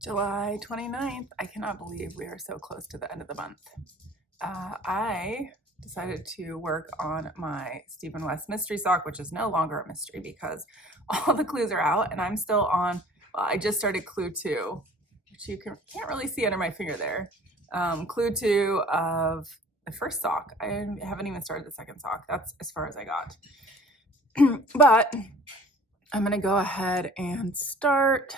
July 29th. I cannot believe we are so close to the end of the month. I decided to work on my Stephen West mystery sock, which is no longer a mystery because all the clues are out, and I'm still on, well, I just started clue 2, which you can't really see under my finger there. Clue 2 of the first sock. I haven't even started the second sock. That's as far as I got. But I'm gonna go ahead and start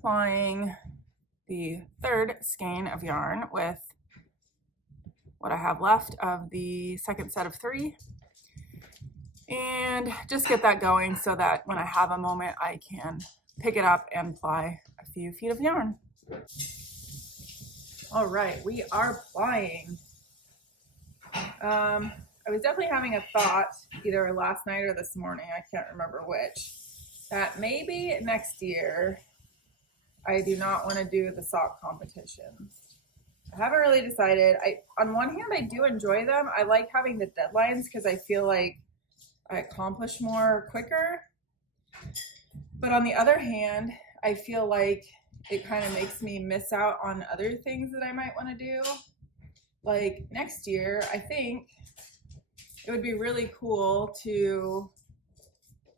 plying the third skein of yarn with what I have left of the second set of 3, and just get that going so that when I have a moment I can pick it up and ply a few feet of yarn. All right, we are plying. I was definitely having a thought either last night or this morning, I can't remember which, that maybe next year I do not want to do the sock competitions. I haven't really decided. On one hand, I do enjoy them. I like having the deadlines because I feel like I accomplish more quicker. But on the other hand, I feel like it kind of makes me miss out on other things that I might want to do. Like next year, I think it would be really cool to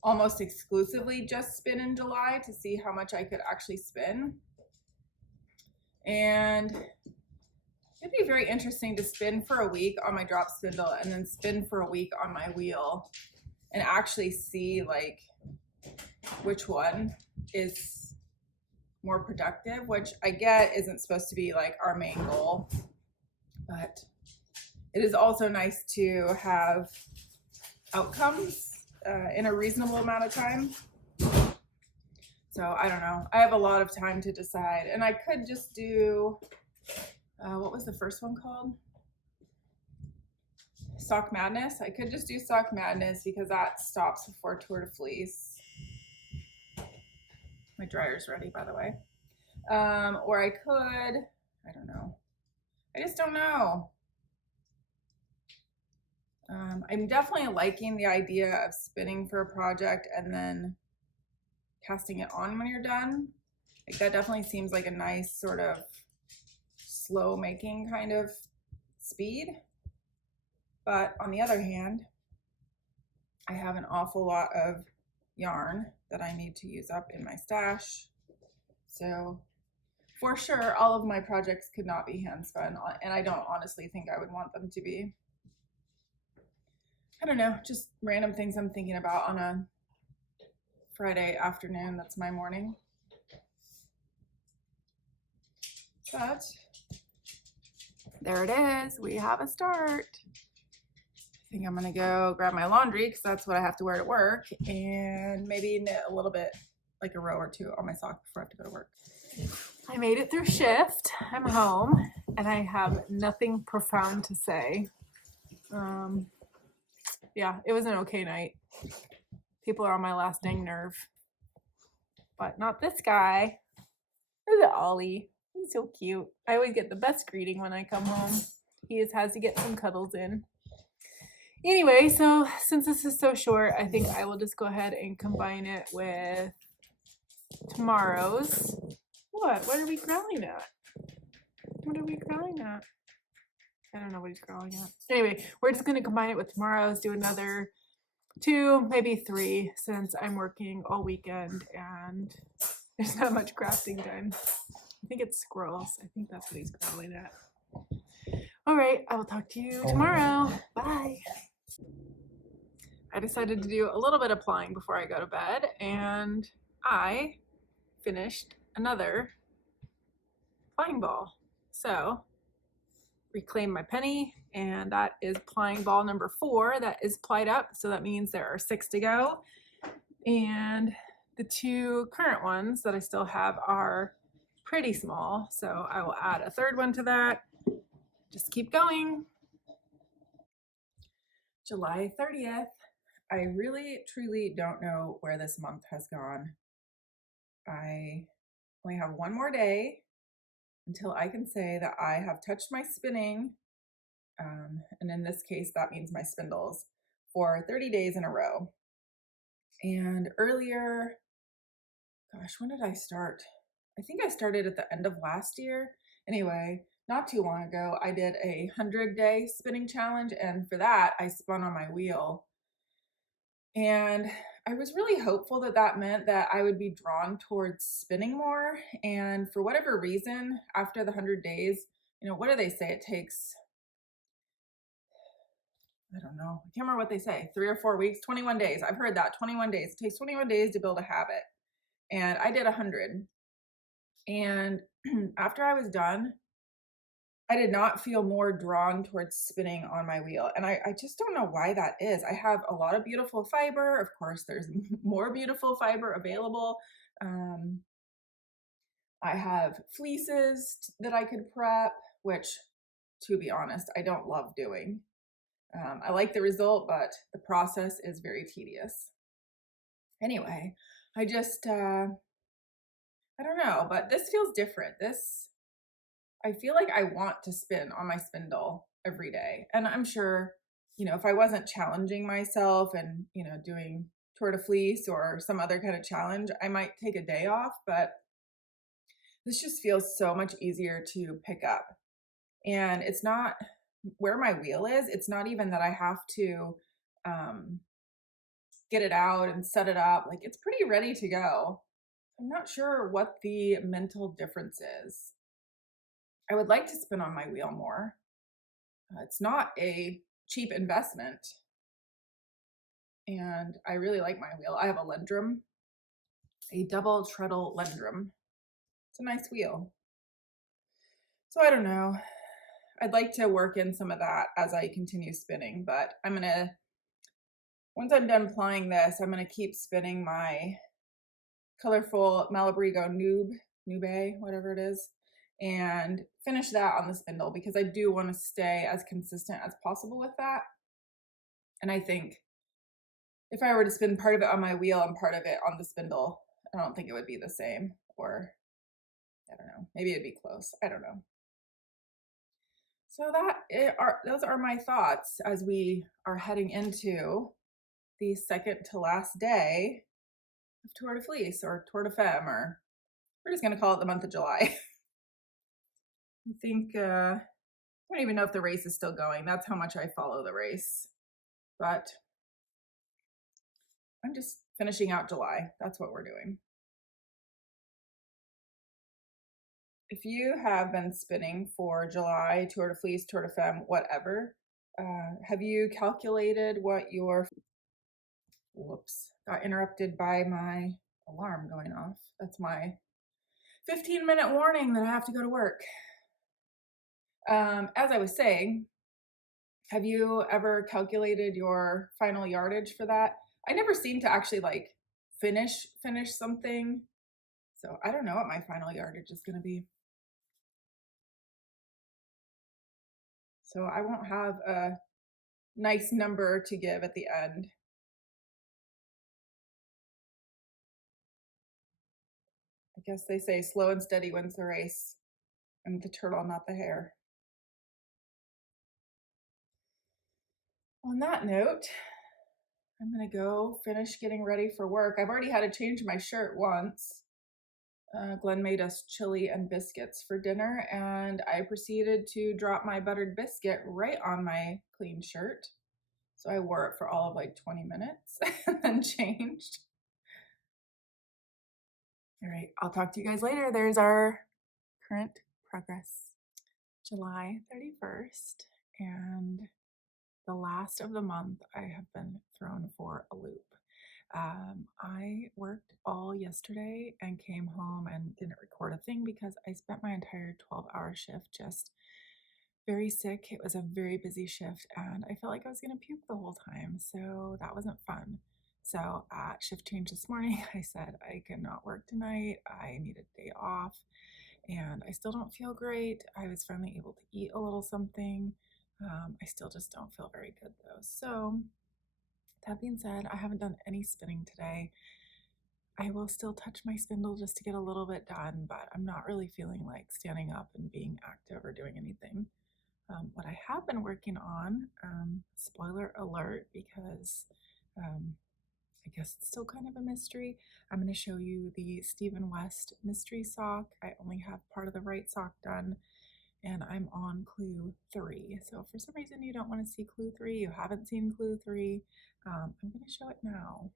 almost exclusively just spin in July to see how much I could actually spin. And it'd be very interesting to spin for a week on my drop spindle and then spin for a week on my wheel and actually see like which one is more productive, which I get isn't supposed to be like our main goal, but it is also nice to have outcomes in a reasonable amount of time. So I don't know. I have a lot of time to decide, and I could just do, what was the first one called? Sock Madness. I could just do Sock Madness because that stops before Tour De Fleece. My dryer's ready, by the way. Or I could, I don't know. I just don't know. I'm definitely liking the idea of spinning for a project and then casting it on when you're done. Like that definitely seems like a nice sort of slow making kind of speed. But on the other hand, I have an awful lot of yarn that I need to use up in my stash. So for sure, all of my projects could not be hand spun, and I don't honestly think I would want them to be. I don't know, just random things I'm thinking about on a Friday afternoon. That's my morning. But there it is. We have a start. I think I'm gonna go grab my laundry because that's what I have to wear to work, and maybe knit a little bit, like a row or two on my sock before I have to go to work. I made it through shift. I'm home and I have nothing profound to say. Yeah, it was an okay night. People are on my last dang nerve, but not this guy. Look at Ollie. He's so cute. I always get the best greeting when I come home. He just has to get some cuddles in. Anyway, so since this is so short, I think I will just go ahead and combine it with tomorrow's. What? What are we growling at? What are we growling at? I don't know what he's growling at. Anyway, we're just going to combine it with tomorrow's, do another 2, maybe 3, since I'm working all weekend and there's not much crafting time. I think it's squirrels. I think that's what he's growling at. All right, I will talk to you tomorrow. Bye. I decided to do a little bit of plying before I go to bed, and I finished another plying ball. So reclaim my penny, and that is plying ball number 4 that is plied up, so that means there are 6 to go, and the 2 current ones that I still have are pretty small, so I will add a 3rd one to that. Just keep going. July 30th. I really truly don't know where this month has gone. I only have one more day until I can say that I have touched my spinning, and in this case that means my spindles, for 30 days in a row. And earlier, gosh, when did I start? I think I started at the end of last year. Anyway, not too long ago, I did a 100-day spinning challenge, and for that, I spun on my wheel. And I was really hopeful that that meant that I would be drawn towards spinning more. And for whatever reason, after the 100 days, what do they say? It takes, I don't know, I can't remember what they say, 3 or 4 weeks, 21 days. I've heard that, 21 days. It takes 21 days to build a habit. And I did 100. And after I was done, I did not feel more drawn towards spinning on my wheel. And I just don't know why that is. I have a lot of beautiful fiber. Of course, there's more beautiful fiber available. I have fleeces that I could prep, which, to be honest, I don't love doing. I like the result, but the process is very tedious. Anyway, I don't know, but this feels different. I feel like I want to spin on my spindle every day. And I'm sure, if I wasn't challenging myself and, doing Tour De Fleece or some other kind of challenge, I might take a day off, but this just feels so much easier to pick up. And it's not where my wheel is. It's not even that I have to get it out and set it up. Like, it's pretty ready to go. I'm not sure what the mental difference is. I would like to spin on my wheel more. It's not a cheap investment. And I really like my wheel. I have a Lendrum, a double treadle Lendrum. It's a nice wheel. So I don't know. I'd like to work in some of that as I continue spinning, but once I'm done plying this, I'm gonna keep spinning my colorful Malabrigo Nube, whatever it is, and finish that on the spindle because I do want to stay as consistent as possible with that. And I think if I were to spin part of it on my wheel and part of it on the spindle, I don't think it would be the same, or I don't know, maybe it'd be close. I don't know. So those are my thoughts as we are heading into the second to last day of Tour De Fleece or Tour de Femme, or we're just going to call it the month of July. I think, I don't even know if the race is still going. That's how much I follow the race. But I'm just finishing out July. That's what we're doing. If you have been spinning for July, Tour De Fleece, Tour de Femme, whatever, have you calculated what your, whoops, got interrupted by my alarm going off. That's my 15-minute warning that I have to go to work. As I was saying, have you ever calculated your final yardage for that? I never seem to actually finish something. So I don't know what my final yardage is going to be. So I won't have a nice number to give at the end. I guess they say slow and steady wins the race. I'm the turtle, not the hare. On that note, I'm gonna go finish getting ready for work. I've already had to change my shirt once. Glenn made us chili and biscuits for dinner, and I proceeded to drop my buttered biscuit right on my clean shirt. So I wore it for all of 20 minutes and then changed. All right, I'll talk to you guys later. There's our current progress. July 31st, and the last of the month, I have been thrown for a loop. I worked all yesterday and came home and didn't record a thing because I spent my entire 12-hour shift just very sick. It was a very busy shift and I felt like I was going to puke the whole time, so that wasn't fun. So at shift change this morning, I said I cannot work tonight. I need a day off and I still don't feel great. I was finally able to eat a little something. I still just don't feel very good though. So that being said, I haven't done any spinning today. I will still touch my spindle just to get a little bit done, but I'm not really feeling like standing up and being active or doing anything. What I have been working on, spoiler alert, because I I guess it's still kind of a mystery. I'm going to show you the Stephen West mystery sock. I only have part of the right sock done, and I'm on clue 3. So if for some reason you don't want to see clue 3, you haven't seen clue 3, I'm going to show it now.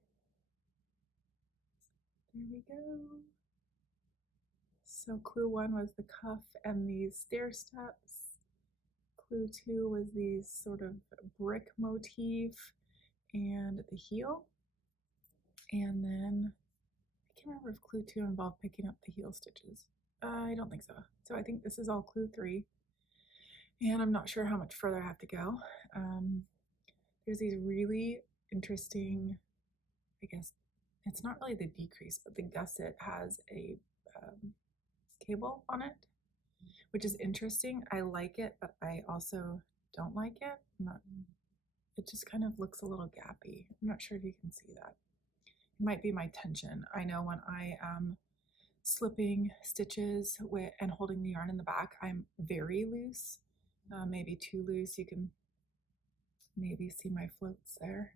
There we go. So clue 1 was the cuff and these stair steps. Clue 2 was these sort of brick motif and the heel. And then I can't remember if clue 2 involved picking up the heel stitches. I don't think so. So I think this is all clue 3. And I'm not sure how much further I have to go. There's these really interesting, I guess, it's not really the decrease, but the gusset has a cable on it, which is interesting. I like it, but I also don't like it. It just kind of looks a little gappy. I'm not sure if you can see that. It might be my tension. I know when I am slipping stitches and holding the yarn in the back, I'm very loose, maybe too loose. You can maybe see my floats there.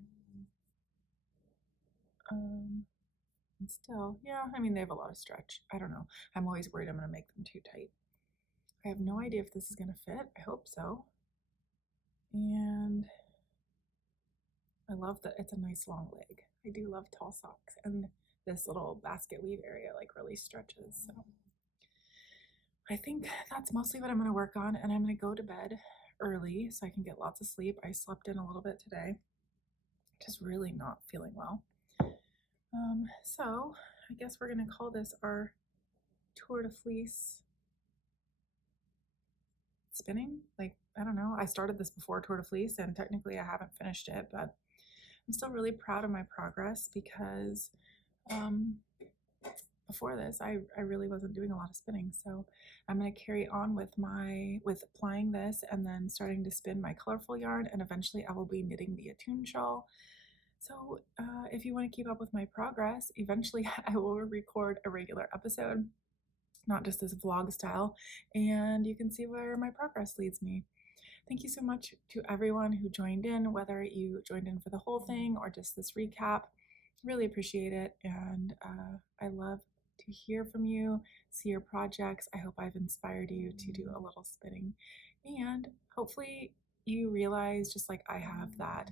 And still, yeah, I mean, they have a lot of stretch. I don't know. I'm always worried I'm going to make them too tight. I have no idea if this is going to fit. I hope so. And I love that it's a nice long leg. I do love tall socks, and this little basket weave area like really stretches. So I think that's mostly what I'm going to work on, and I'm going to go to bed early so I can get lots of sleep. I slept in a little bit today, just really not feeling well. So I guess we're going to call this our Tour De Fleece spinning. Like, I don't know. I started this before Tour De Fleece, and technically I haven't finished it, but I'm still really proud of my progress because before this, I really wasn't doing a lot of spinning. So I'm going to carry on with plying this and then starting to spin my colorful yarn, and eventually I will be knitting the attune shawl. So if you want to keep up with my progress, eventually I will record a regular episode, not just this vlog style, and you can see where my progress leads me. Thank you so much to everyone who joined in, whether you joined in for the whole thing or just this recap. Really appreciate it, and I love to hear from you, see your projects. I hope I've inspired you to do a little spinning, and hopefully you realize, just like I have, that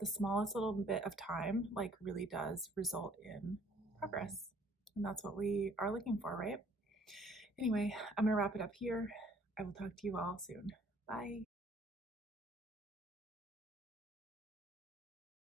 the smallest little bit of time like really does result in progress, and that's what we are looking for, right? Anyway, I'm gonna wrap it up here. I will talk to you all soon. Bye.